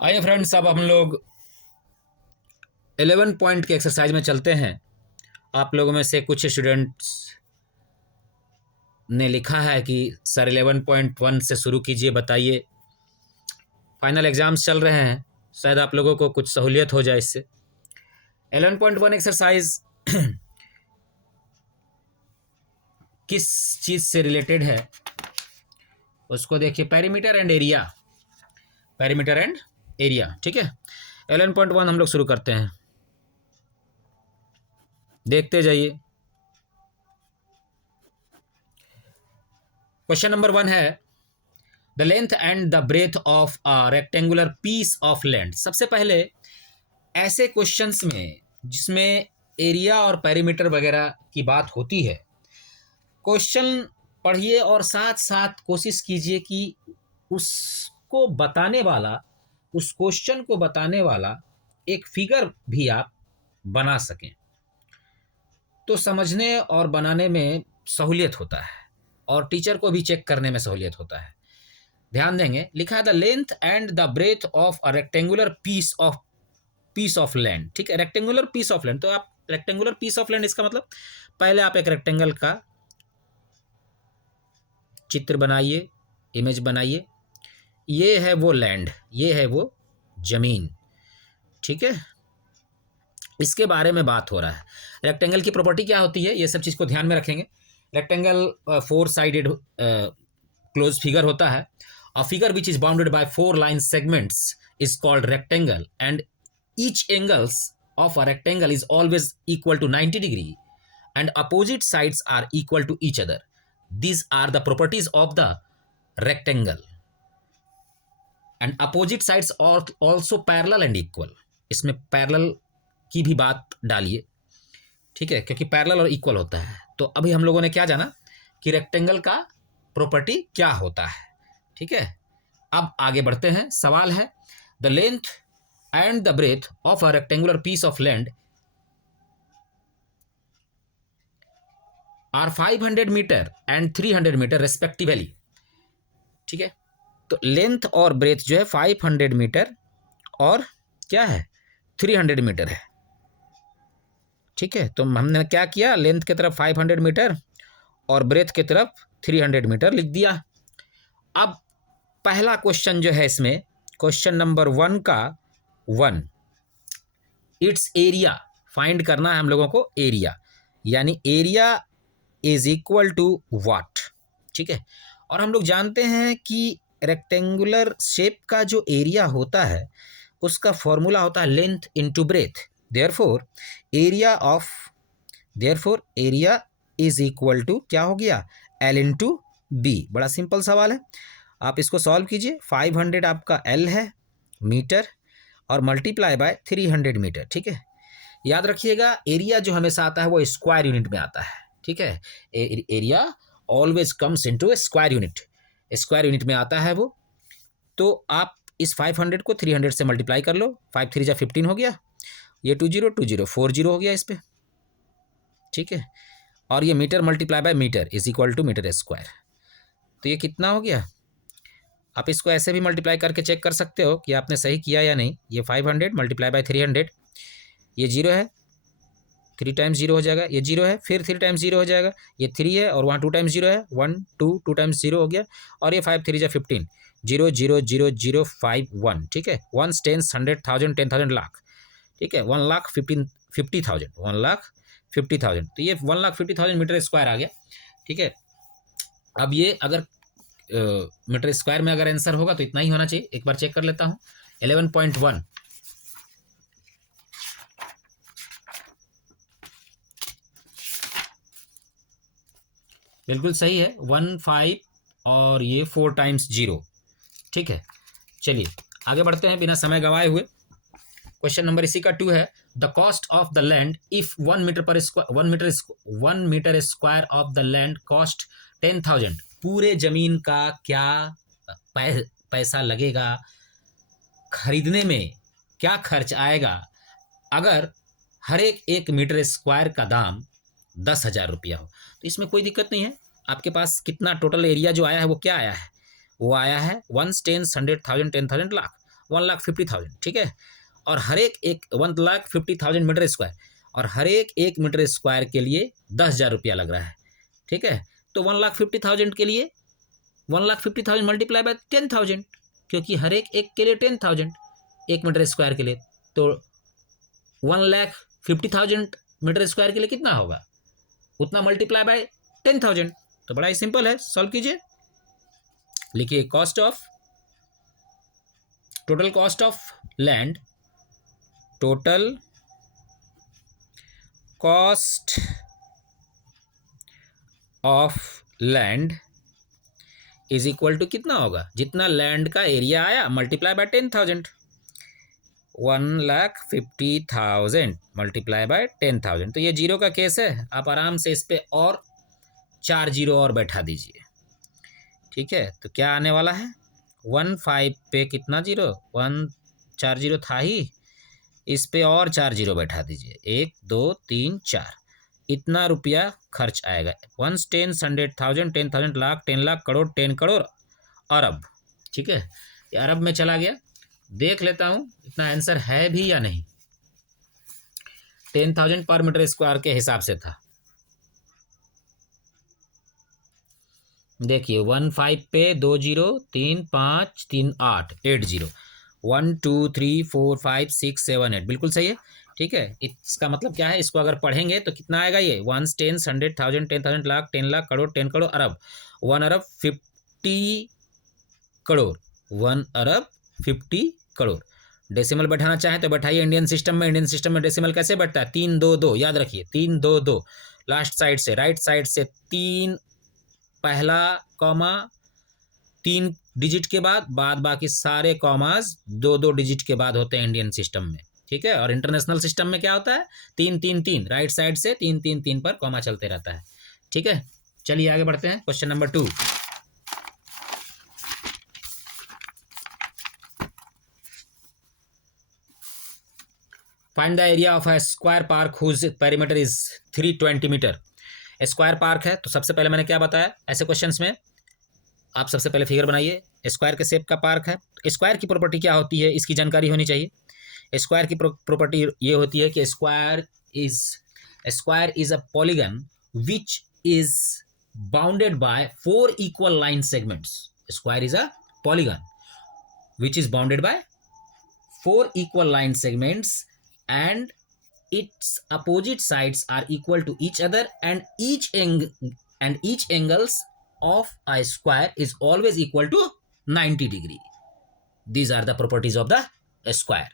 आइए फ्रेंड्स, अब हम लोग 11 पॉइंट के एक्सरसाइज में चलते हैं। आप लोगों में से कुछ स्टूडेंट्स ने लिखा है कि सर 11.1 से शुरू कीजिए, बताइए। फाइनल एग्जाम्स चल रहे हैं, शायद आप लोगों को कुछ सहूलियत हो जाए इससे। 11.1 एक्सरसाइज किस चीज़ से रिलेटेड है उसको देखिए। Perimeter and area, perimeter and area, ठीक है। 11.1 हम लोग शुरू करते हैं, देखते जाइए। क्वेश्चन नंबर 1 है the length and the breadth of a rectangular piece of land. सबसे पहले ऐसे क्वेश्चंस में जिसमें एरिया और पेरीमीटर वगैरह की बात होती है, क्वेश्चन पढ़िए और साथ साथ कोशिश कीजिए कि उसको बताने वाला, उस क्वेश्चन को बताने वाला एक फिगर भी आप बना सकें, तो समझने और बनाने में सहूलियत होता है और टीचर को भी चेक करने में सहूलियत होता है। ध्यान देंगे, लिखा है the length and the breadth of a rectangular piece of land. ठीक है, रेक्टेंगुलर पीस ऑफ लैंड। तो आप रेक्टेंगुलर पीस ऑफ लैंड, इसका मतलब पहले आप एक रेक्टेंगल का चित्र बनाइए, इमेज बनाइए। ये है वो लैंड, ये है वो जमीन, ठीक है। इसके बारे में बात हो रहा है। रेक्टेंगल की प्रॉपर्टी क्या होती है, ये सब चीज़ को ध्यान में रखेंगे। रेक्टेंगल 4 साइडेड क्लोज फिगर होता है। A figure which is bounded by 4 line segments is called rectangle and each angles of a rectangle is always equal to 90 degree and opposite sides are equal to each other. These are the properties of the rectangle and opposite sides are also parallel and equal. इसमें parallel की भी बात डालिए, ठीक है, क्योंकि parallel और equal होता है। तो अभी हम लोगों ने क्या जाना कि रेक्टेंगल का प्रॉपर्टी क्या होता है, ठीक है। अब आगे बढ़ते हैं। सवाल है the length and the breadth of a rectangular piece of land are 500 meter and 300 meter respectively। ठीक है, तो लेंथ और ब्रेथ जो है 500 मीटर और क्या है 300 मीटर है, ठीक है। तो हमने क्या किया, लेंथ की तरफ 500 मीटर और ब्रेथ की तरफ 300 मीटर लिख दिया। अब पहला क्वेश्चन जो है इसमें, क्वेश्चन नंबर 1 का 1, इट्स एरिया फाइंड करना है हम लोगों को। एरिया यानी area is equal to what, ठीक है। और हम लोग जानते हैं कि रेक्टेंगुलर शेप का जो एरिया होता है उसका फॉर्मूला होता है length into breadth. Therefore area is equal to क्या हो गया, एल इंटू बी। बड़ा सिंपल सवाल है, आप इसको सॉल्व कीजिए। 500 आपका एल है मीटर और मल्टीप्लाई बाय 300 मीटर, ठीक है। याद रखिएगा एरिया जो हमेशा आता है वो स्क्वायर यूनिट में आता है, ठीक है। Area always comes into square unit, square unit में आता है वो। तो आप इस 500 को 300 से मल्टीप्लाई कर लो, 5 3 जा 15 हो गया, ये 20 20 40 हो गया इस पर, ठीक है। और ये metre multiply by metre is equal to metre square. तो ये कितना हो गया, आप इसको ऐसे भी मल्टीप्लाई करके चेक कर सकते हो कि आपने सही किया या नहीं। ये 500 मल्टीप्लाई बाय 300, ये 0 है, 3 टाइम्स 0 हो जाएगा, ये 0 है, फिर 3 टाइम्स 0 हो जाएगा, ये 3 है और वहाँ 2 टाइम्स 0 है, 1 2 2 टाइम्स 0 हो गया, और ये 5 3 जा 15, 0 0 0 0 5 1, ठीक है। 1 10 100,000 10,000 लाख, ठीक है। 1,50,000 1,50,000, तो ये 1,50,000 मीटर स्क्वायर आ गया, ठीक है। अब ये अगर मीटर स्क्वायर में अगर आंसर होगा तो इतना ही होना चाहिए। एक बार चेक कर लेता हूँ। 11.1 बिल्कुल सही है, 15 और ये 4 टाइम्स 0, ठीक है। चलिए आगे बढ़ते हैं बिना समय गंवाए हुए। क्वेश्चन नंबर इसी का 2 है the cost of the land if 1 metre square of the land cost 10,000। पूरे जमीन का क्या पैसा लगेगा, खरीदने में क्या खर्च आएगा अगर हर एक मीटर स्क्वायर का दाम 10,000 रुपया हो। तो इसमें कोई दिक्कत नहीं है, आपके पास कितना टोटल एरिया जो आया है वो क्या आया है, वो आया है 1 10 100,000 10,000 लाख। 1,50,000, ठीक है। और हर एक 1,50,000 मीटर स्क्वायर, और हर एक मीटर स्क्वायर के लिए 10,000 रुपया लग रहा है, ठीक है। तो 1,50,000 के लिए 1,50,000 मल्टीप्लाई बाय 10,000, क्योंकि हर एक के लिए 10,000 एक मीटर स्क्वायर के लिए, तो 1,50,000 मीटर स्क्वायर के लिए कितना होगा, उतना मल्टीप्लाई बाय 10,000। तो बड़ा ही सिंपल है, सॉल्व कीजिए। लिखिए total cost of land, total cost of land is equal to कितना होगा, जितना लैंड का एरिया आया मल्टीप्लाई बाय 10,000, 1,50,000 मल्टीप्लाई बाय 10,000। तो ये जीरो का केस है, आप आराम से इस पे और 4 जीरो और बैठा दीजिए, ठीक है। तो क्या आने वाला है, 15 पे कितना जीरो, 4 जीरो था ही, इस पे और 4 जीरो बैठा दीजिए, 1 2 3 4, इतना रुपया खर्च आएगा। 1 10 100,000 10,000 लाख 10 लाख करोड़ 10 करोड़ अरब, ठीक है। ये अरब में चला गया, देख लेता हूँ इतना आंसर है भी या नहीं। 10,000 पर मीटर स्क्वायर के हिसाब से था, देखिए 15 पे 2 जीरो 3 5 3 8 8 जीरो, 1 2 3 4 5 6 7 8, बिल्कुल सही है, ठीक है। इसका मतलब क्या है, इसको अगर पढ़ेंगे तो कितना आएगा, ये 1 10 100,000 10,000 लाख 10 लाख करोड़ 10 करोड़ अरब, 1 अरब 50 करोड़, 1 अरब 50 करोड़। डेसिमल बैठाना चाहें तो बैठाइए इंडियन सिस्टम में डेसिमल कैसे बैठता है, 3 2 2, याद रखिए 3 2 2, लास्ट साइड से राइट साइड से 3 पहला कॉमा 3 डिजिट के बाद बाकी सारे कॉमास 2 2 डिजिट के बाद होते हैं इंडियन सिस्टम में, ठीक है। और इंटरनेशनल सिस्टम में क्या होता है, 3 3 3, राइट साइड से 3 3 3 पर कॉमा चलते रहता है, ठीक है। चलिए आगे बढ़ते हैं, question number 2। Find the area of a square park whose perimeter is 320 metre. Square park है, तो सबसे पहले मैंने क्या बताया, ऐसे क्वेश्चंस में आप सबसे पहले फिगर बनाइए, स्क्वायर के शेप का पार्क है। स्क्वायर की प्रॉपर्टी क्या होती है, इसकी जानकारी होनी चाहिए। स्क्वायर की प्रॉपर्टी ये होती है कि square is a polygon which is bounded by 4 equal line segments. Square is a polygon which is bounded by 4 equal line segments and its opposite sides are equal to each other, and each angles of a square is always equal to 90 degree. These are the properties of the square.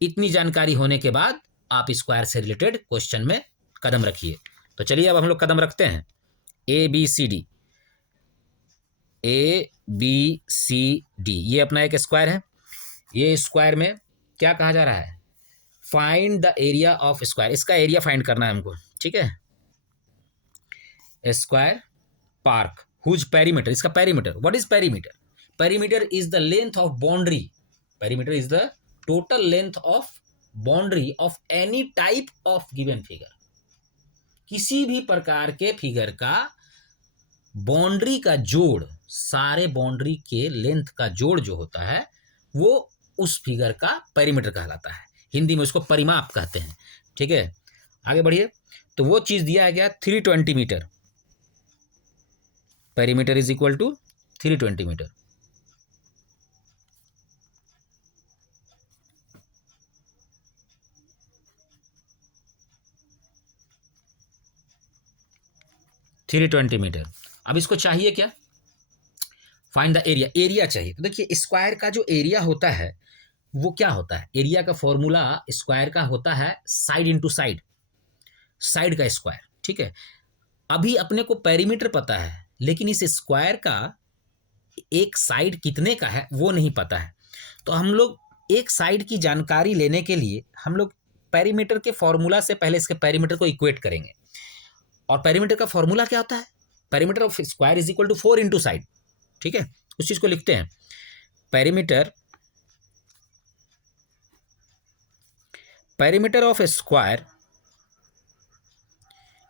इतनी जानकारी होने के बाद आप square से related question में कदम रखिए। तो चलिए अब हम लोग कदम रखते हैं। ABCD ये अपना एक स्क्वायर है। ये स्क्वायर में क्या कहा जा रहा है, find the area of square. इसका एरिया फाइंड करना है हमको, ठीक है। स्क्वायर पार्क हुज पेरीमीटर, इसका perimeter, what is perimeter, perimeter is the length of boundary, perimeter is the total length of boundary of any type of given figure. किसी भी प्रकार के फिगर का बाउंड्री का जोड़, सारे बाउंड्री के लेंथ का जोड़ जो होता है वो उस फिगर का पेरीमीटर कहलाता है। हिंदी में उसको परिमाप कहते हैं, ठीक है। आगे बढ़िए, तो वो चीज दिया गया 320 metre, perimeter is equal to 320 metre. अब इसको चाहिए क्या, फाइंड द एरिया, एरिया चाहिए। तो देखिए स्क्वायर का जो एरिया होता है वो क्या होता है, एरिया का फॉर्मूला स्क्वायर का होता है साइड इंटू साइड, साइड का स्क्वायर, ठीक है। अभी अपने को पेरीमीटर पता है, लेकिन इस स्क्वायर का एक साइड कितने का है वो नहीं पता है। तो हम लोग एक साइड की जानकारी लेने के लिए हम लोग पेरीमीटर के फॉर्मूला से पहले इसके पेरीमीटर को इक्वेट करेंगे। और पेरीमीटर का फॉर्मूला क्या होता है, perimeter of square is equal to 4 into side, ठीक है। उस चीज को लिखते हैं, perimeter of square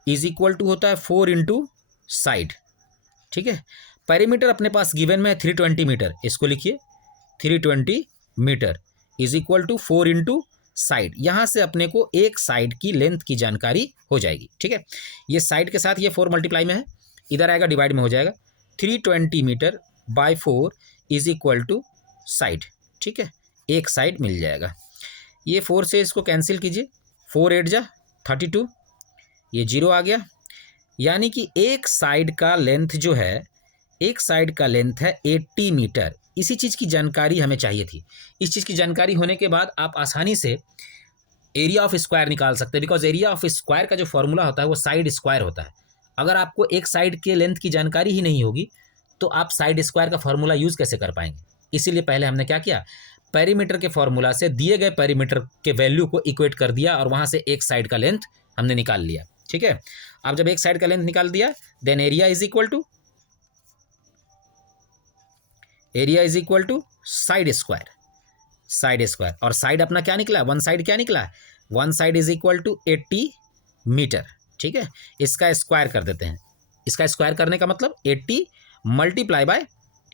is equal to होता है 4 इंटू साइड, ठीक है। पेरीमीटर अपने पास गिवन में है 320 मीटर, इसको लिखिए 320 metre. Is equal to 4 into side. यहाँ से अपने को एक साइड की लेंथ की जानकारी हो जाएगी, ठीक है। ये साइड के साथ ये 4 मल्टीप्लाई में है, इधर आएगा डिवाइड में हो जाएगा। 320 metre by 4 is equal to side, ठीक है, एक साइड मिल जाएगा। ये 4 से इसको कैंसिल कीजिए, 4 8 जा 32, ये 0 आ गया। यानी कि एक साइड का लेंथ जो है, एक साइड का लेंथ है 80 मीटर। इसी चीज़ की जानकारी हमें चाहिए थी। इस चीज़ की जानकारी होने के बाद आप आसानी से एरिया ऑफ स्क्वायर निकाल सकते हैं, बिकॉज एरिया ऑफ स्क्वायर का जो फॉर्मूला होता है वो साइड स्क्वायर होता है। अगर आपको एक साइड के लेंथ की जानकारी ही नहीं होगी तो आप साइड स्क्वायर का फॉर्मूला यूज़ कैसे कर पाएंगे। इसीलिए पहले हमने क्या किया, पेरीमीटर के फॉर्मूला से दिए गए पेरीमीटर के वैल्यू को इक्वेट कर दिया और वहाँ से एक साइड का लेंथ हमने निकाल लिया, ठीक है। अब जब एक साइड का लेंथ निकाल दिया, then area is equal to side square, side square. और साइड अपना क्या निकला, वन साइड क्या निकला, one side is equal to 80 metre, ठीक है। इसका स्क्वायर कर देते हैं। इसका स्क्वायर करने का मतलब 80 मल्टीप्लाई बाय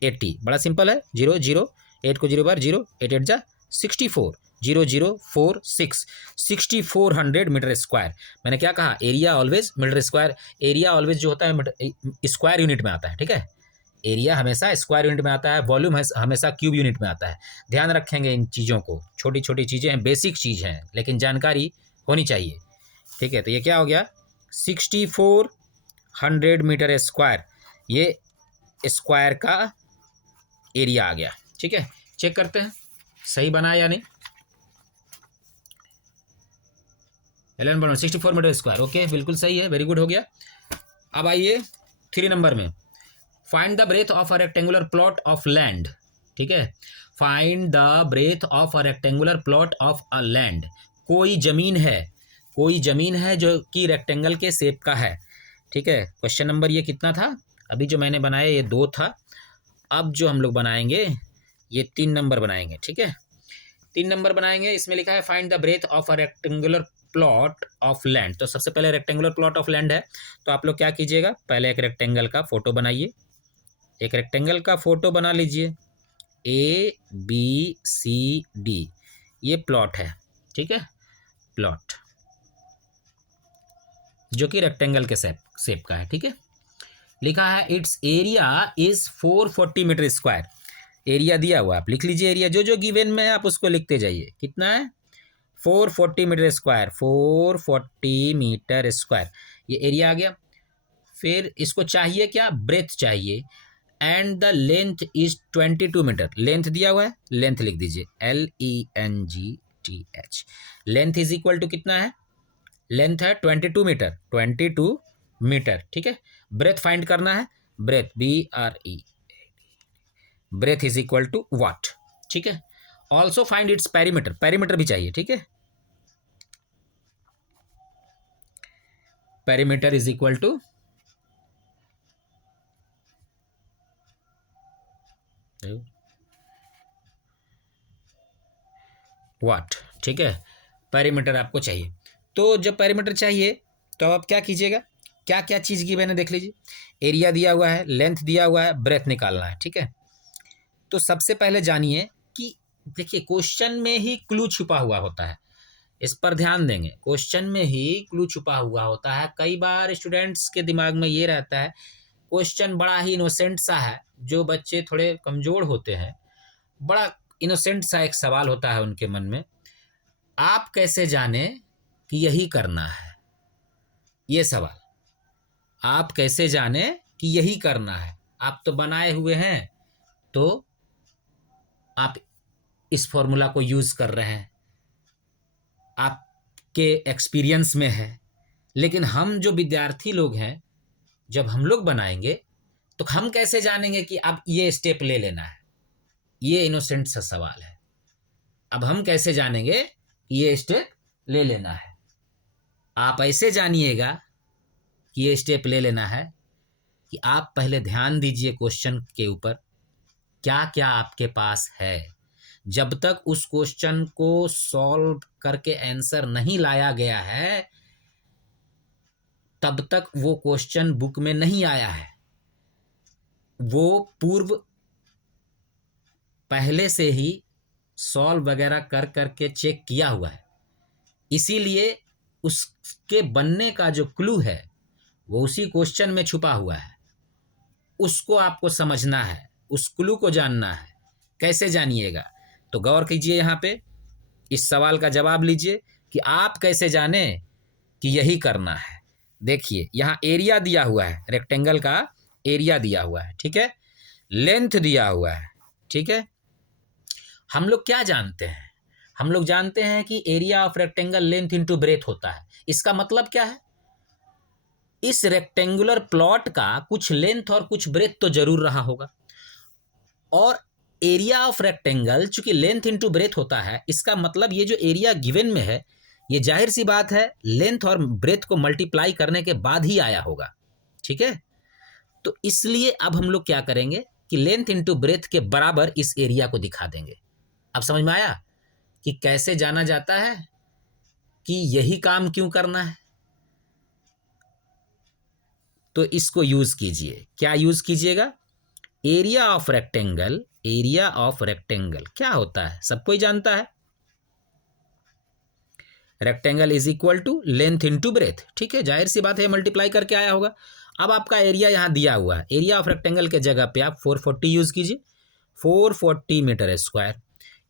80, बड़ा सिंपल है। 0 0 8 को 0 बार 0, 8 8 जा 64, 0 0 4 6, 6400 मीटर स्क्वायर। मैंने क्या कहा, area always metre square, area always जो होता है स्क्वायर यूनिट में आता है, ठीक है। एरिया हमेशा स्क्वायर यूनिट में आता है, वॉल्यूम हमेशा क्यूब यूनिट में आता है। ध्यान रखेंगे इन चीज़ों को, छोटी छोटी चीज़ें हैं, बेसिक चीज़ हैं, लेकिन जानकारी होनी चाहिए, ठीक है। तो ये क्या हो गया, 6400 मीटर स्क्वायर, ये स्क्वायर का एरिया आ गया, ठीक है। चेक करते हैं सही बना या नहीं। 64 मीटर स्क्वायर, ओके, बिल्कुल सही है, वेरी गुड, हो गया। अब आइए 3 नंबर में, find the breadth of a rectangular plot of land, ठीक है। Find the breadth of a rectangular plot of a land. कोई ज़मीन है जो कि रेक्टेंगल के शेप का है, ठीक है। क्वेश्चन नंबर ये कितना था, अभी जो मैंने बनाया ये 2 था। अब जो हम लोग बनाएंगे ये 3 नंबर बनाएंगे, ठीक है। 3 नंबर बनाएंगे, इसमें लिखा है find the breadth of a rectangular plot of land. तो सबसे पहले रेक्टेंगुलर प्लॉट ऑफ लैंड है, तो आप लोग क्या कीजिएगा, पहले एक रेक्टेंगल का फोटो बनाइए, एक रेक्टेंगल का फोटो बना लीजिए, ABCD, ये प्लॉट है, ठीक है, प्लॉट जो कि रेक्टेंगल के शेप का है, ठीक है। लिखा है its area is 440 metre square. Area दिया हुआ, आप लिख लीजिए एरिया, जो जो गिवन में है आप उसको लिखते जाइए। कितना है, 440 मीटर स्क्वायर, 440 मीटर स्क्वायर, ये एरिया आ गया। फिर इसको चाहिए क्या, ब्रेथ चाहिए, and the length is 22 metre. Length दिया हुआ है, लेंथ लिख दीजिए LENGTH। Length is equal to कितना है, लेंथ है 22 मीटर, 22 मीटर, ठीक है। ब्रेथ फाइंड करना है, breadth BRE, breadth is equal to what, ठीक है। Also find its perimeter, perimeter भी चाहिए, ठीक है। Perimeter is equal to what, ठीक है। पेरीमीटर आपको चाहिए, तो जब पेरीमीटर चाहिए तो आप क्या कीजिएगा, क्या क्या चीज़ की मैंने देख लीजिए, एरिया दिया हुआ है, लेंथ दिया हुआ है, ब्रेथ निकालना है, ठीक है। तो सबसे पहले जानिए कि देखिए क्वेश्चन में ही क्लू छुपा हुआ होता है, इस पर ध्यान देंगे, क्वेश्चन में ही क्लू छुपा हुआ होता है। कई बार स्टूडेंट्स के दिमाग में ये रहता है, क्वेश्चन बड़ा ही इनोसेंट सा है, जो बच्चे थोड़े कमज़ोर होते हैं, बड़ा इनोसेंट सा एक सवाल होता है उनके मन में, आप कैसे जाने कि यही करना है, ये सवाल, आप कैसे जाने कि यही करना है, आप तो बनाए हुए हैं, तो आप इस फॉर्मूला को यूज़ कर रहे हैं, आपके एक्सपीरियंस में है। लेकिन हम जो विद्यार्थी लोग हैं, जब हम लोग बनाएंगे तो हम कैसे जानेंगे कि अब ये स्टेप ले लेना है, ये इनोसेंट सा सवाल है। अब हम कैसे जानेंगे ये स्टेप ले लेना है, आप ऐसे जानिएगा कि ये स्टेप ले लेना है कि आप पहले ध्यान दीजिए क्वेश्चन के ऊपर, क्या क्या आपके पास है। जब तक उस क्वेश्चन को सॉल्व करके आंसर नहीं लाया गया है, तब तक वो क्वेश्चन बुक में नहीं आया है, वो पूर्व पहले से ही सॉल्व वगैरह कर करके चेक किया हुआ है, इसीलिए उसके बनने का जो क्लू है वो उसी क्वेश्चन में छुपा हुआ है। उसको आपको समझना है, उस क्लू को जानना है। कैसे जानिएगा? तो गौर कीजिए, यहाँ पे इस सवाल का जवाब लीजिए कि आप कैसे जाने कि यही करना है। देखिए यहाँ एरिया दिया हुआ है, रेक्टेंगल का एरिया दिया हुआ है, ठीक है, लेंथ दिया हुआ है, ठीक है। हम लोग क्या जानते हैं? हम लोग जानते हैं कि area of rectangle length into breath होता है। इसका मतलब क्या है? इस रेक्टेंगुलर प्लॉट का कुछ लेंथ और कुछ ब्रेथ तो जरूर रहा होगा, और एरिया ऑफ रेक्टेंगल चूंकि लेंथ इनटू ब्रेथ होता है, इसका मतलब ये जो एरिया गिवन में है, ये जाहिर सी बात है लेंथ और ब्रेथ को मल्टीप्लाई करने के बाद ही आया होगा, ठीक है। तो इसलिए अब हम लोग क्या करेंगे कि लेंथ इनटू ब्रेथ के बराबर इस एरिया को दिखा देंगे। अब समझ में आया कि कैसे जाना जाता है कि यही काम क्यों करना है? तो इसको यूज कीजिए। क्या यूज कीजिएगा? Area of rectangle, area of rectangle क्या होता है सबको ही जानता है, rectangle is equal to length into breadth, ठीक है, जाहिर सी बात है मल्टीप्लाई करके आया होगा। अब आपका एरिया यहाँ दिया हुआ है, एरिया ऑफ रेक्टेंगल के जगह पे आप 440 यूज कीजिए, 440 metre square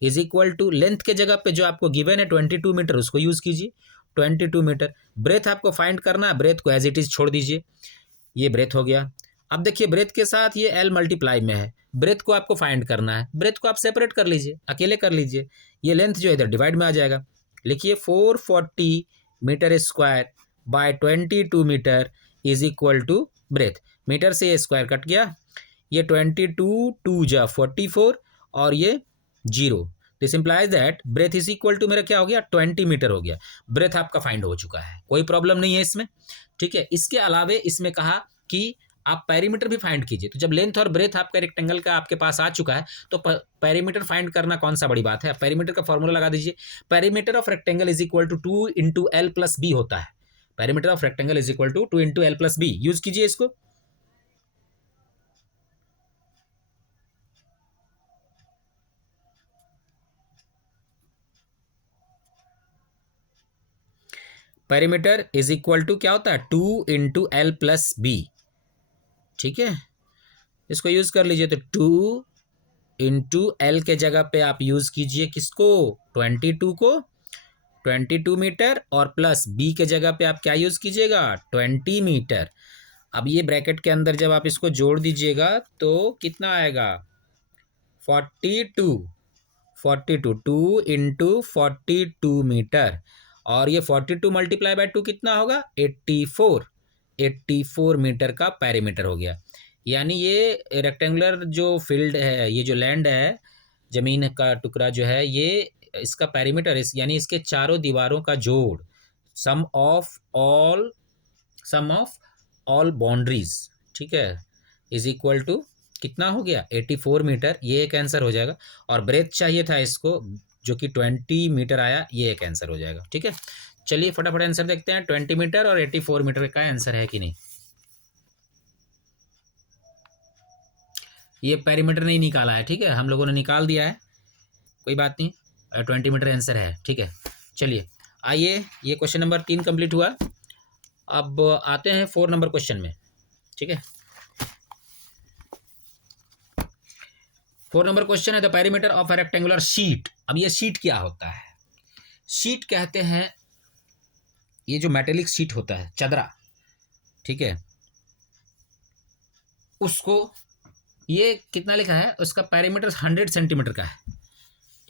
is equal to length के जगह पे जो आपको गिवन है 22 मीटर, उसको यूज कीजिए 22 मीटर। ब्रेथ आपको फाइंड करना है, ब्रेथ को एज इट इज छोड़ दीजिए, ये ब्रेथ हो गया। अब देखिए ब्रेथ के साथ ये एल मल्टीप्लाई में है, ब्रेथ को आपको फाइंड करना है, ब्रेथ को आप सेपरेट कर लीजिए, अकेले कर लीजिए, ये लेंथ जो है इधर डिवाइड में आ जाएगा। लिखिए 440 metre square by 22 metre is equal to breadth. Metre से ये स्क्वायर कट गया, ये 22 2 जा 44 और ये 0, this implies that breadth is equal to मेरा क्या हो गया 20 मीटर हो गया। ब्रेथ आपका फाइंड हो चुका है, कोई प्रॉब्लम नहीं है इसमें, ठीक है। इसके अलावे इसमें कहा कि आप पेरीमीटर भी फाइंड कीजिए। तो जब लेंथ और ब्रेथ आपका रेक्टेंगल का आपके पास आ चुका है तो पेरीमीटर फाइंड करना कौन सा बड़ी बात है। पेरीमीटर का फॉर्मूला लगा दीजिए, perimeter of rectangle is equal to 2 into L plus B होता है। Perimeter of rectangle is equal to 2 into L plus B, use कीजिए इसको। पेरीमीटर इज इक्वल टू क्या होता है 2 इंटू एल प्लस बी, ठीक है, इसको यूज कर लीजिए। तो 2 इंटू एल के जगह पे आप यूज कीजिए किसको 22 को, 22 मीटर, और प्लस बी के जगह पे आप क्या यूज कीजिएगा 20 मीटर। अब ये ब्रैकेट के अंदर जब आप इसको जोड़ दीजिएगा तो कितना आएगा 42, 42 2 इंटू 42 मीटर, और ये 42 मल्टीप्लाई बाय 2 कितना होगा 84, 84 मीटर का पेरीमीटर हो गया। यानी ये रेक्टेंगुलर जो फील्ड है, ये जो लैंड है, ज़मीन का टुकड़ा जो है, ये इसका पेरीमीटर यानी इसके चारों दीवारों का जोड़, सम ऑफ ऑल बाउंड्रीज, ठीक है, इज इक्वल टू कितना हो गया 84 मीटर, ये एक आंसर हो जाएगा। और ब्रेथ चाहिए था इसको जो कि 20 मीटर आया, ये एक आंसर हो जाएगा, ठीक है। चलिए फटाफट आंसर देखते हैं, 20 मीटर और 84 मीटर का आंसर है कि नहीं। ये पेरीमीटर नहीं निकाला है, ठीक है, हम लोगों ने निकाल दिया है, कोई बात नहीं, 20 मीटर आंसर है, ठीक है। चलिए आइए, ये क्वेश्चन नंबर 3 कंप्लीट हुआ। अब आते हैं 4 नंबर क्वेश्चन में, ठीक है। 4 नंबर क्वेश्चन है the perimeter of a rectangular sheet. अब ये शीट क्या होता है? शीट कहते हैं ये जो मेटेलिक शीट होता है, चदरा, ठीक है, उसको, ये कितना लिखा है, उसका पेरीमीटर 100 सेंटीमीटर का है,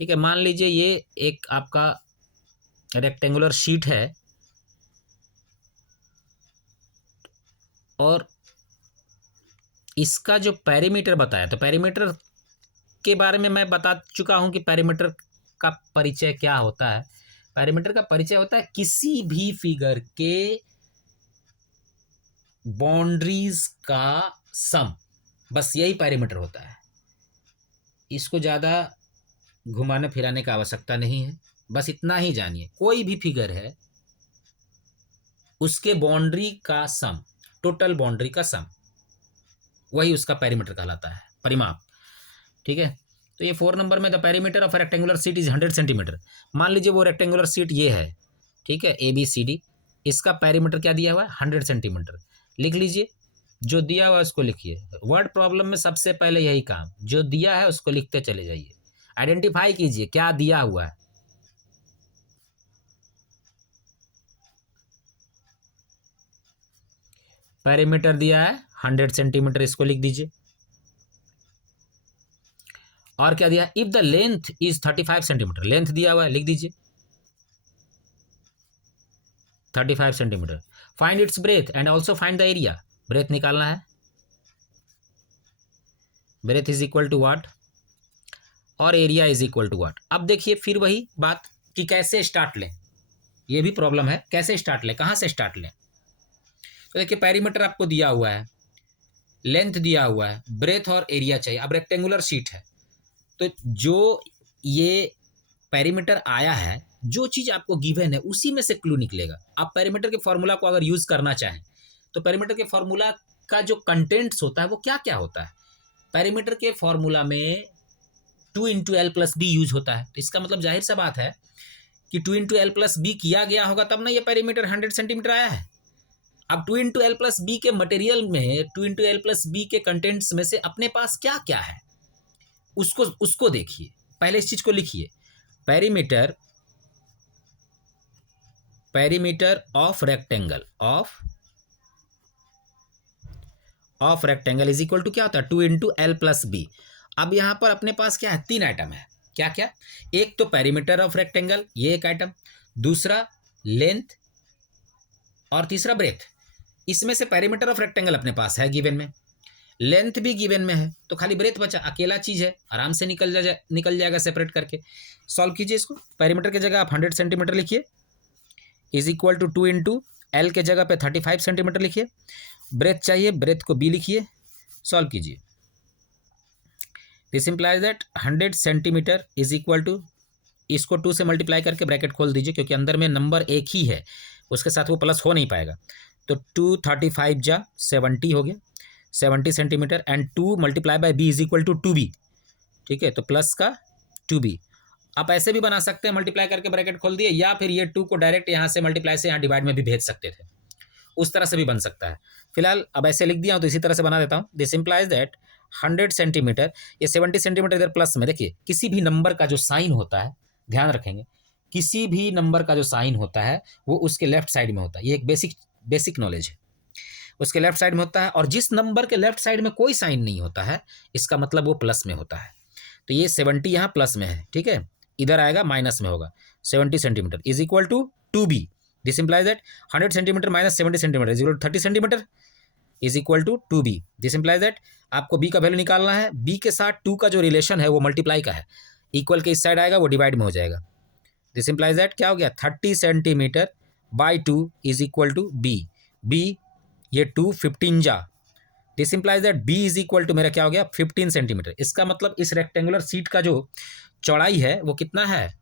ठीक है। मान लीजिए ये एक आपका रेक्टेंगुलर शीट है और इसका जो पेरीमीटर बताया, तो पेरीमीटर के बारे में मैं बता चुका हूं कि पेरीमीटर का परिचय क्या होता है। पेरीमीटर का परिचय होता है किसी भी फिगर के बाउंड्रीज का सम, बस यही पेरीमीटर होता है। इसको ज़्यादा घुमाने फिराने का आवश्यकता नहीं है, बस इतना ही जानिए, कोई भी फिगर है उसके बाउंड्री का सम, टोटल बाउंड्री का सम, वही उसका पेरीमीटर कहलाता है, परिमाप, ठीक है। तो ये 4 नंबर में the perimeter of rectangular sheet is 100 centimetre. मान लीजिए वो रेक्टेंगुलर सीट ये है, ठीक है, ABCD, इसका पेरीमीटर क्या दिया हुआ है 100 सेंटीमीटर। लिख लीजिए, जो दिया हुआ है उसको लिखिए। वर्ड प्रॉब्लम में सबसे पहले यही काम, जो दिया है उसको लिखते चले जाइए, आइडेंटिफाई कीजिए क्या दिया हुआ है। पेरीमीटर दिया है 100 सेंटीमीटर, इसको लिख दीजिए। और क्या दिया है, if the length is 35 centimetre, length दिया हुआ है, लिख दीजिए 35 centimetre. Find its breadth and also find the area, breadth निकालना है, breadth is equal to what और area is equal to what. अब देखिए फिर वही बात कि कैसे स्टार्ट लें, ये भी प्रॉब्लम है, कैसे स्टार्ट लें, कहाँ से स्टार्ट लें। तो देखिए पेरीमीटर आपको दिया हुआ है, लेंथ दिया हुआ है, ब्रेथ और एरिया चाहिए। अब रेक्टेंगुलर शीट है, तो जो ये पेरीमीटर आया है, जो चीज़ आपको गिवन है उसी में से क्लू निकलेगा। आप पेरीमीटर के फॉर्मूला को अगर यूज़ करना चाहें तो पेरीमीटर के फॉर्मूला का जो कंटेंट्स होता है वो क्या क्या होता है। पेरीमीटर के फॉर्मूला में 2 into L plus B use होता है, तो इसका मतलब जाहिर सा बात है कि 2 इंटू एल प्लस बी किया गया होगा तब ना ये पेरीमीटर 100 सेंटीमीटर आया है। अब 2 इंटू एल प्लस बी के मटेरियल में 2 इंटू एल प्लस बी के कंटेंट्स में से अपने पास क्या क्या है उसको देखिए। पहले इस चीज को लिखिए, perimeter of rectangle of rectangle is equal to क्या होता है 2 इंटू एल प्लस बी। अब यहां पर अपने पास क्या है, 3 आइटम है। क्या क्या, एक तो पेरीमीटर ऑफ रेक्टेंगल, ये एक आइटम, दूसरा लेंथ और तीसरा ब्रेथ। इसमें से पेरीमीटर ऑफ रेक्टेंगल अपने पास है गिवन में, लेंथ भी गिवन में है, तो खाली ब्रेथ बचा, अकेला चीज है, आराम से निकल जाएगा सेपरेट करके। सॉल्व कीजिए इसको। पेरीमीटर की जगह आप 100 सेंटीमीटर लिखिए, is equal to 2 into L के जगह पे 35 सेंटीमीटर लिखिए। ब्रेथ चाहिए, ब्रेथ को बी लिखिए, सॉल्व कीजिए। This implies that 100 centimetre is equal to, इसको 2 से मल्टीप्लाई करके ब्रैकेट खोल दीजिए, क्योंकि अंदर में नंबर एक ही है, उसके साथ वो प्लस हो नहीं पाएगा। तो 2 35 जा 70 हो गया, 70 centimetre, and 2 multiply by B is equal to 2b, ठीक है, तो प्लस का 2b। आप ऐसे भी बना सकते हैं, मल्टीप्लाई करके ब्रैकेट खोल दिए, या फिर ये 2 को डायरेक्ट यहाँ से मल्टीप्लाई से यहाँ डिवाइड में भी भेज सकते थे, उस तरह से भी बन सकता है। फिलहाल अब ऐसे लिख दिया हूँ तो इसी तरह से बना देता हूँ। दिस इंप्लाइज दैट 100 सेंटीमीटर, ये 70 सेंटीमीटर इधर प्लस में, देखिए किसी भी नंबर का जो साइन होता है, ध्यान रखेंगे, किसी भी नंबर का जो साइन होता है वो उसके लेफ्ट साइड में होता है। ये एक बेसिक नॉलेज है, उसके लेफ्ट साइड में होता है। और जिस नंबर के लेफ्ट साइड में कोई साइन नहीं होता है, इसका मतलब वो प्लस में होता है। तो ये 70 यहाँ प्लस में है, ठीक है, इधर आएगा माइनस में होगा। 70 centimetre is equal to 2b। This implies that 100 centimetre minus 70 centimetre is equal to 30 centimetre is equal to 2b। This implies that आपको b का वैल्यू निकालना है, b के साथ 2 का जो रिलेशन है वो मल्टीप्लाई का है, इक्वल के इस साइड आएगा वो डिवाइड में हो जाएगा। दिस इंप्लाइज दैट क्या हो गया 30 centimetre by 2 is equal to b, ये 2 15 जा। This implies that b is equal to मेरा क्या हो गया 15 सेंटीमीटर। इसका मतलब इस रेक्टेंगुलर सीट का जो चौड़ाई है वो कितना है,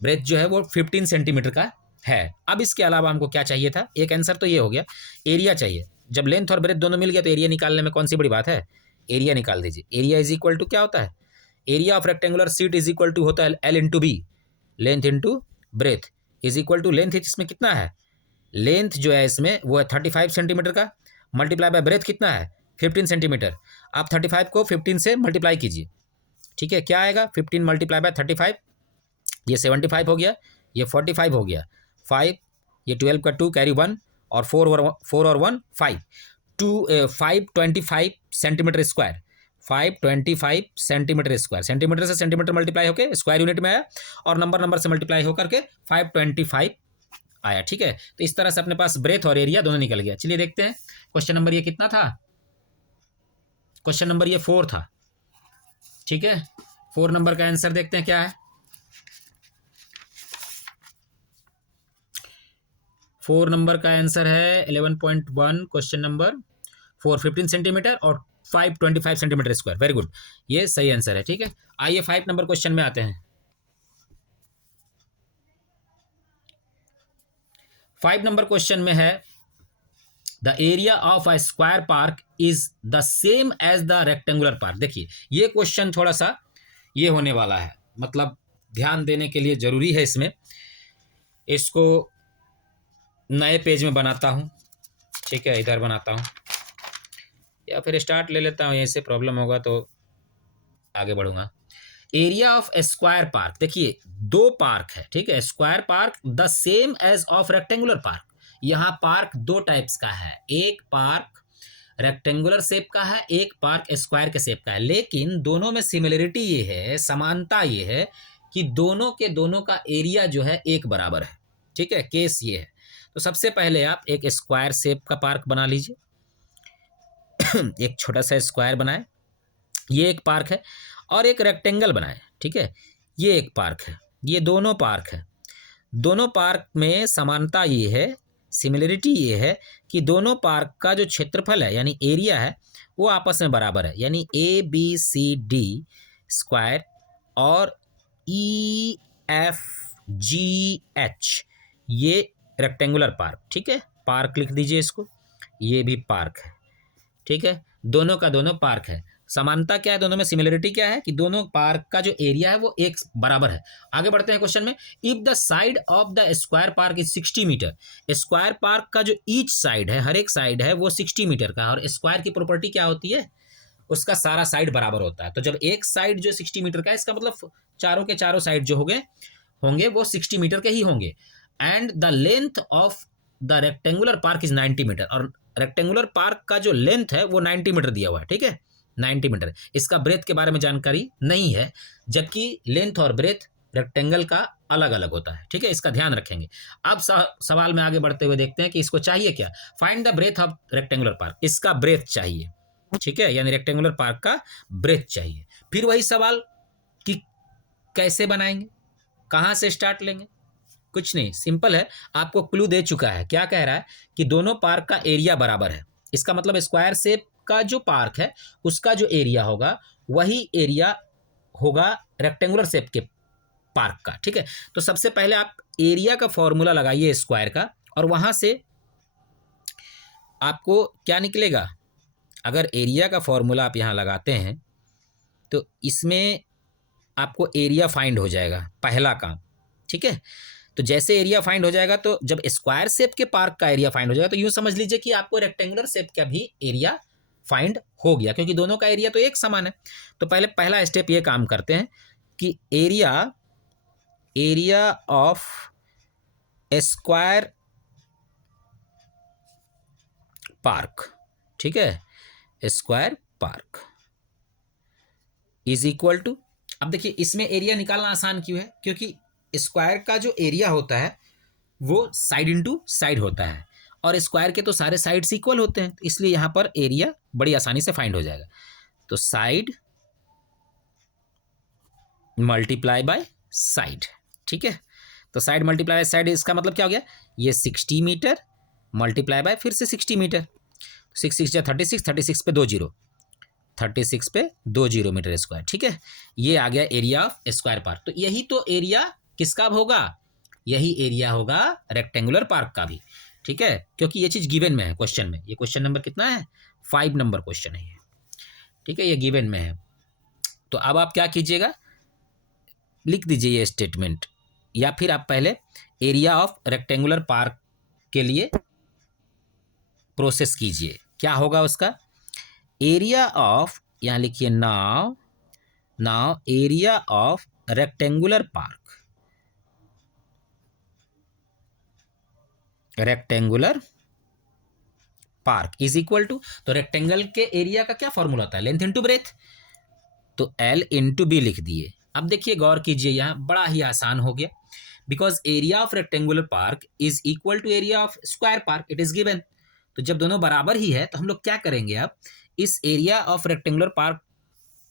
ब्रेथ जो है वो 15 सेंटीमीटर का है। अब इसके अलावा हमको क्या चाहिए था, एक आंसर तो ये हो गया, एरिया चाहिए। जब लेंथ और ब्रेथ दोनों मिल गया तो एरिया निकालने में कौन सी बड़ी बात है, एरिया निकाल दीजिए। एरिया इज इक्वल टू क्या होता है, area of rectangular sheet is equal to होता है L into B, length into breadth is equal to, length इसमें कितना है, लेंथ जो है इसमें वो है 35 सेंटीमीटर का, मल्टीप्लाई बाय ब्रेथ कितना है 15 सेंटीमीटर। आप 35 को 15 से मल्टीप्लाई कीजिए, ठीक है, क्या आएगा 15 मल्टीप्लाई बाय 35, ये 75 हो गया, ये 45 हो गया, 5 ये 12 का 2 कैरी 1 और 4 और 1 5, 525 centimetre square, 525 centimetre square. Centimetre से सेंटीमीटर मल्टीप्लाई होकर स्क्वायर यूनिट में आया और नंबर से मल्टीप्लाई होकर के 525 आया, ठीक है। तो इस तरह से अपने पास ब्रेथ और एरिया दोनों निकल गया। चलिए देखते हैं क्वेश्चन नंबर ये कितना था, क्वेश्चन नंबर ये 4 था, ठीक है। 4 नंबर का आंसर देखते हैं क्या है। 4 नंबर का आंसर है 11.1, क्वेश्चन नंबर 4, 15 सेंटीमीटर और 525 सेंटीमीटर स्क्वायर। वेरी गुड, ये सही आंसर है, ठीक है। आइए 5 नंबर क्वेश्चन में आते हैं। 5 नंबर क्वेश्चन में है the area of a square park is the same as the rectangular park. देखिए ये क्वेश्चन थोड़ा सा ये होने वाला है। मतलब ध्यान देने के लिए ज़रूरी है इसमें। इसको नए पेज में बनाता हूँ, ठीक है, इधर बनाता हूँ या फिर स्टार्ट ले लेता हूँ, यहीं से प्रॉब्लम होगा तो आगे बढ़ूंगा। एरिया ऑफ स्क्वायर पार्क, देखिए दो पार्क है, ठीक है, square park the same as of rectangular park. यहाँ पार्क दो टाइप्स का है, एक पार्क रेक्टेंगुलर शेप का है, एक पार्क स्क्वायर के शेप का है, लेकिन दोनों में सिमिलरिटी ये है, समानता ये है कि दोनों के दोनों का एरिया जो है एक बराबर है, ठीक है। केस ये है। तो सबसे पहले आप एक स्क्वायर शेप का पार्क बना लीजिए एक छोटा सा स्क्वायर बनाए, ये एक पार्क है, और एक रेक्टेंगल बनाए, ठीक है, ये एक पार्क है। ये दोनों पार्क है। दोनों पार्क में समानता ये है, सिमिलरिटी ये है कि दोनों पार्क का जो क्षेत्रफल है यानी एरिया है वो आपस में बराबर है, यानी ABCD स्क्वायर और EFGH ये रेक्टेंगुलर पार्क, ठीक है। पार्क लिख दीजिए इसको, ये भी पार्क है, ठीक है। दोनों का दोनों पार्क है। समानता क्या है दोनों में, सिमिलरिटी क्या है कि दोनों पार्क का जो एरिया है वो एक बराबर है। आगे बढ़ते हैं क्वेश्चन में। If the side of the square park is 60 metre, square park का जो ईच साइड है, हर एक साइड है वो 60 मीटर का, और स्क्वायर की प्रॉपर्टी क्या होती है, उसका सारा साइड बराबर होता है। तो जब एक साइड जो 60 मीटर का है, इसका मतलब चारों के चारों साइड जो होंगे वो 60 मीटर के ही होंगे। And the length of the rectangular park is 90 metre, और रेक्टेंगुलर पार्क का जो लेंथ है वो 90 मीटर दिया हुआ है, ठीक है, 90 मीटर। इसका ब्रेथ के बारे में जानकारी नहीं है, जबकि लेंथ और ब्रेथ रेक्टेंगल का अलग अलग होता है, ठीक है, इसका ध्यान रखेंगे। अब सवाल में आगे बढ़ते हुए देखते हैं कि इसको चाहिए क्या। Find the breadth of rectangular park, इसका ब्रेथ चाहिए, ठीक है, यानी रेक्टेंगुलर पार्क का ब्रेथ चाहिए। फिर वही सवाल कि कैसे बनाएंगे, कहाँ से स्टार्ट लेंगे, कुछ नहीं, सिंपल है। आपको क्लू दे चुका है, क्या कह रहा है कि दोनों पार्क का एरिया बराबर है। इसका मतलब स्क्वायर शेप का जो पार्क है उसका जो एरिया होगा वही एरिया होगा रेक्टेंगुलर शेप के पार्क का, ठीक है। तो सबसे पहले आप एरिया का फॉर्मूला लगाइए स्क्वायर का, और वहां से आपको क्या निकलेगा, अगर एरिया का फॉर्मूला आप यहाँ लगाते हैं तो इसमें आपको एरिया फाइंड हो जाएगा, पहला काम, ठीक है। तो जैसे एरिया फाइंड हो जाएगा, तो जब स्क्वायर शेप के पार्क का एरिया फाइंड हो जाएगा तो यूं समझ लीजिए कि आपको रेक्टेंगुलर शेप का भी एरिया फाइंड हो गया, क्योंकि दोनों का एरिया तो एक समान है। तो पहले पहला स्टेप ये काम करते हैं कि एरिया ऑफ स्क्वायर पार्क, ठीक है, square park is equal to, अब देखिए इसमें एरिया निकालना आसान क्यों है, क्योंकि स्क्वायर का जो एरिया होता है वो साइड इनटू साइड होता है, और स्क्वायर के तो सारे साइड्स इक्वल होते हैं, इसलिए यहाँ पर एरिया बड़ी आसानी से फाइंड हो जाएगा। तो साइड मल्टीप्लाई बाय साइड, ठीक है। तो साइड मल्टीप्लाई बाय साइड, इसका मतलब क्या हो गया, ये 60 मीटर मल्टीप्लाई बाय फिर से 60 मीटर, 6 6 36, 36 पे 2 जीरो, 36 पे 2 जीरो मीटर स्क्वायर, ठीक है। ये आ गया एरिया ऑफ स्क्वायर पार्क। तो यही तो एरिया किसका होगा, यही एरिया होगा रेक्टेंगुलर पार्क का भी, ठीक है, क्योंकि ये चीज़ गिवन में है क्वेश्चन में। ये क्वेश्चन नंबर कितना है, 5 नंबर क्वेश्चन है ये, ठीक है, ये गिवन में है। तो अब आप क्या कीजिएगा, लिख दीजिए ये स्टेटमेंट, या फिर आप पहले एरिया ऑफ रेक्टेंगुलर पार्क के लिए प्रोसेस कीजिए। क्या होगा उसका, एरिया ऑफ, यहाँ लिखिए now area of rectangular park, rectangular park is equal to, तो रेक्टेंगल के एरिया का क्या फॉर्मूला होता है, लेंथ इनटू ब्रेथ, तो L इंटू बी लिख दिए। अब देखिए गौर कीजिए, यहाँ बड़ा ही आसान हो गया, because area of rectangular park is equal to area of square park, it is given. तो जब दोनों बराबर ही है तो हम लोग क्या करेंगे, अब इस एरिया ऑफ रेक्टेंगुलर पार्क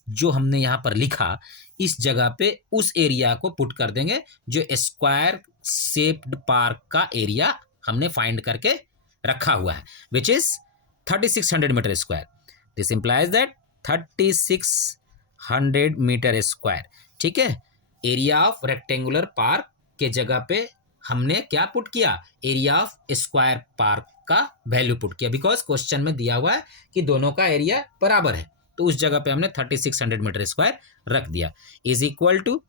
जो हमने यहाँ पर लिखा, इस जगह पे उस एरिया को पुट कर देंगे जो स्क्वायर शेप्ड पार्क का एरिया हमने फाइंड करके रखा हुआ है, which is 3600 metre square. This implies that 3600 metre square, ठीक है। एरिया ऑफ रेक्टेंगुलर पार्क के जगह पे हमने क्या पुट किया, एरिया ऑफ स्क्वायर पार्क का वैल्यू पुट किया, बिकॉज क्वेश्चन में दिया हुआ है कि दोनों का एरिया बराबर है, तो उस जगह पे हमने 3600 मीटर स्क्वायर रख दिया। Is equal to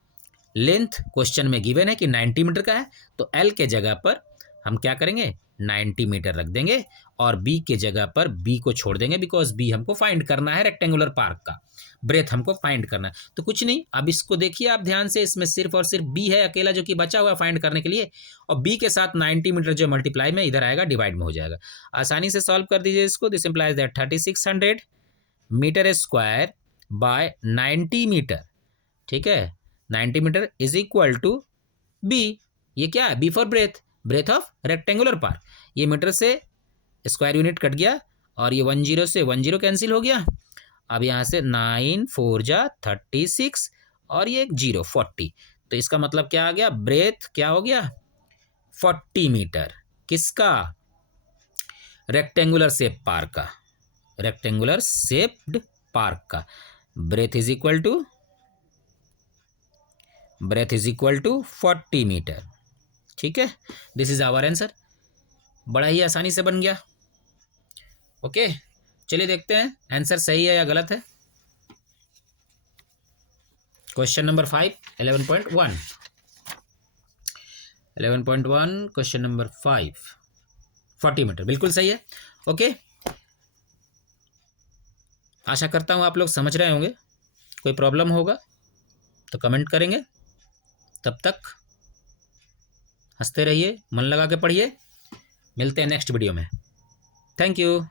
length question में गिवन है कि 90 मीटर का है, तो एल के जगह पर हम क्या करेंगे 90 मीटर रख देंगे और बी के जगह पर बी को छोड़ देंगे, बिकॉज बी हमको फाइंड करना है रेक्टेंगुलर पार्क का ब्रेथ हमको फाइंड करना है। तो कुछ नहीं, अब इसको देखिए आप ध्यान से, इसमें सिर्फ और सिर्फ बी है अकेला जो कि बचा हुआ है फाइंड करने के लिए, और बी के साथ 90 मीटर जो मल्टीप्लाई में इधर आएगा डिवाइड में हो जाएगा। आसानी से सॉल्व कर दीजिए इसको। This implies that 3600 metre square by 90 metre, ठीक है, 90 metre is equal to B. ये क्या है, B for breadth, breadth of rectangular park. ये मीटर से स्क्वायर यूनिट कट गया और ये 10 से 10 कैंसिल हो गया। अब यहाँ से 9 4 जा 36 और ये 0 40, तो इसका मतलब क्या आ गया, ब्रेथ क्या हो गया 40 मीटर। किसका, रेक्टेंगुलर शेप पार्क का, रेक्टेंगुलर शेप्ड पार्क का breadth is equal to 40 metre. ठीक है, दिस इज आवर आंसर। बड़ा ही आसानी से बन गया। ओके, चलिए देखते हैं आंसर सही है या गलत है। Question number 5 11.1 question number 5 40 metre बिल्कुल सही है। ओके, आशा करता हूँ आप लोग समझ रहे होंगे। कोई प्रॉब्लम होगा तो कमेंट करेंगे। तब तक हंसते रहिए, मन लगा के पढ़िए। मिलते हैं नेक्स्ट वीडियो में। Thank you.